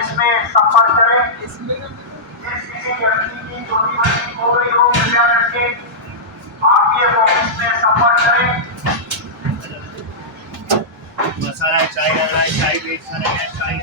Office में संपर्क करें जिस किसी व्यक्ति की छोटी बच्ची हो गई हो कृपया करके आरपीएफ ऑफ़िस में संपर्क करें। मसाला चाय लग रहा है चाय बेचना है चाय।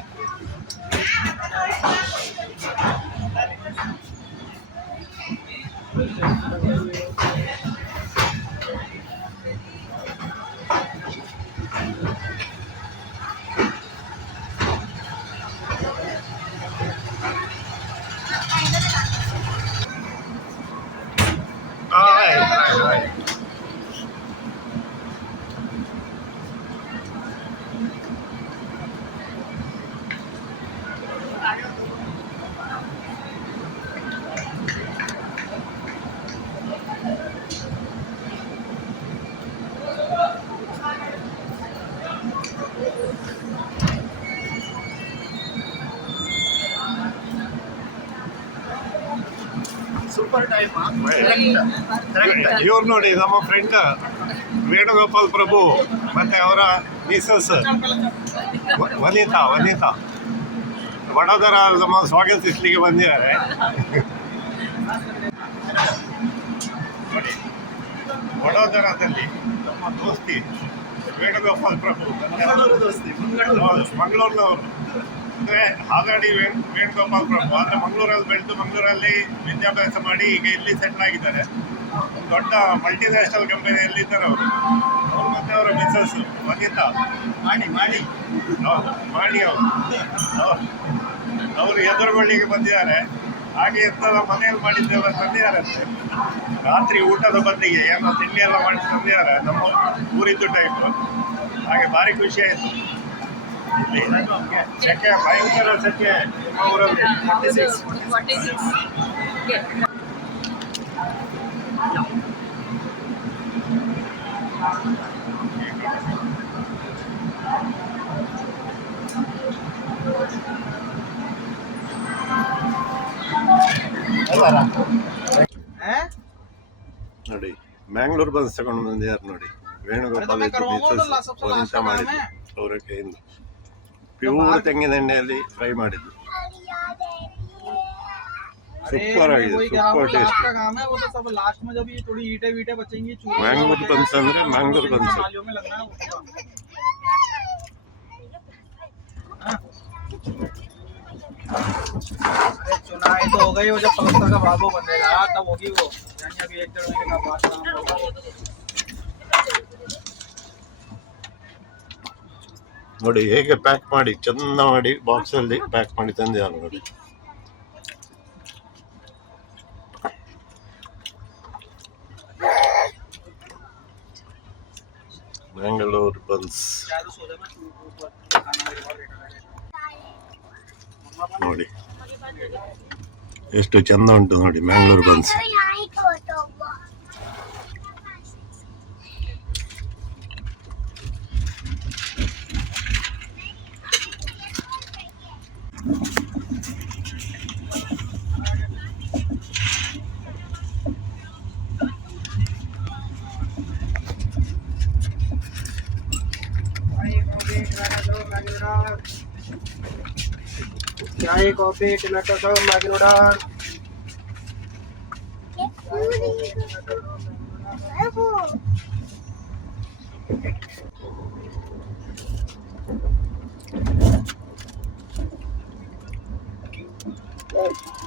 ಸೂಪರ್ ಟೈಮ್ ಇವ್ರು ನೋಡಿ ನಮ್ಮ ಫ್ರೆಂಡ್ ವೇಣುಗೋಪಾಲ್ ಪ್ರಭು ಮತ್ತೆ ಅವರ ಮಿಸಸ್ ವನಿತಾ ವನಿತಾ. ವಡೋದರ ನಮ್ಮ ಸ್ವಾಗತಿಸಲಿಕ್ಕೆ ಬಂದಿದ್ದಾರೆ. ವಡೋದರದಲ್ಲಿ ನಮ್ಮ ದೋಸ್ತಿ ವೇಣುಗೋಪಾಲ್ ಪ್ರಭು. ಮಂಗಳೂರಿನವರು. ಅಂದ್ರೆ ಹಾಗಾಡಿ ವೇಣು ವೇಣುಗೋಪಾಲ್ ಪ್ರಭು. ಅಂದ್ರೆ ಮಂಗಳೂರಲ್ಲಿ ಬೆಳೆದು ಮಂಗಳೂರಲ್ಲಿ ವಿದ್ಯಾಭ್ಯಾಸ ಮಾಡಿ ಈಗ ಇಲ್ಲಿ ಸೆಟ್ಲ್ ಆಗಿದ್ದಾರೆ. ದೊಡ್ಡ ಮಲ್ಟಿನ್ಯಾಷನಲ್ ಕಂಪನಿಯಲ್ಲಿ ಇದ್ದಾರೆ ಅವರು. ಅವ್ರು ಮತ್ತೆ ಅವರ ಮಿಸಸ್ ವನಿತಾ. ಮಾಡಿ ಮಾಡಿ. ಹೌದು, ಮಾಡಿ ಅವರು. ಅವರು ಎದುರುಗೊಳ್ಳಿಗೆ ಬಂದಿದ್ದಾರೆ. ಹಾಗೆ ಎಂತದ ಮನೆಯಲ್ಲಿ ಮಾಡಿದ್ದೇವೆ ತಂದಿದ್ದಾರೆ ರಾತ್ರಿ ಊಟದ ಬದಲಿಗೆ ಏನೋ ತಿಂಡಿ ಎಲ್ಲ ಮಾಡಿ ತಂದಿದ್ದಾರೆ ನಮ್ಮ ಊರಿದ್ದು ಟೈಪ್ ಹಾಗೆ ಭಾರಿ ಖುಷಿ ಆಯಿತು. ಸೆಕೆ ಭಯಂಕರ ಸೆಕೆ. ನೋಡಿ ಮ್ಯಾಂಗ್ಳೂರ್ ಬನ್ಸ್ ತಗೊಂಡು ಬಂದಿದ್ದಾರೆ ನೋಡಿ? ವೇಣುಗೋಪಾಲ್ ಮಾಡಿದ್ದು time. ಅವರ ಕೈಯಿಂದ. ಪ್ಯೂರ್ ತೆಂಗಿನ ಎಣ್ಣೆಯಲ್ಲಿ ಫ್ರೈ ಮಾಡಿದ್ದು अरे सुपर है ये, वही कह रहा सुपर हूँ, लास्ट टेस्ट का काम है वो तो सब लास्ट में जब ये थोड़ी ईटे वीटे बचेंगी चूल्हे मैंगलोर वगैरह, बंस ಅಂದ್ರೆ मैंगलोर बंस. नालियों में लगना है उसका। हाँ। अरे चुनाई तो हो गई वो जब पलस्तर का भागो बनेगा तब होगी वो यानी अभी एक डेढ़ महीने का बाद काम होगा ನೋಡಿ ಹೇಗೆ ಪ್ಯಾಕ್ ಮಾಡಿ, ಚೆಂದ ಮಾಡಿ ಬಾಕ್ಸಲ್ಲಿ ಪ್ಯಾಕ್ ಮಾಡಿ ತಂದಿದ್ದಾನೆ ನೋಡಿ. ಬ್ಯಾಂಗಲೂರು ಬನ್ಸ್. ನೋಡಿ, ಎಷ್ಟು ಚಂದ ಉಂಟು ನೋಡಿ ಮ್ಯಾಂಗ್ಳೂರು ಬನ್ಸ್. चाय coffee tomato sauce Maggi noodle माँ मैंने Bye.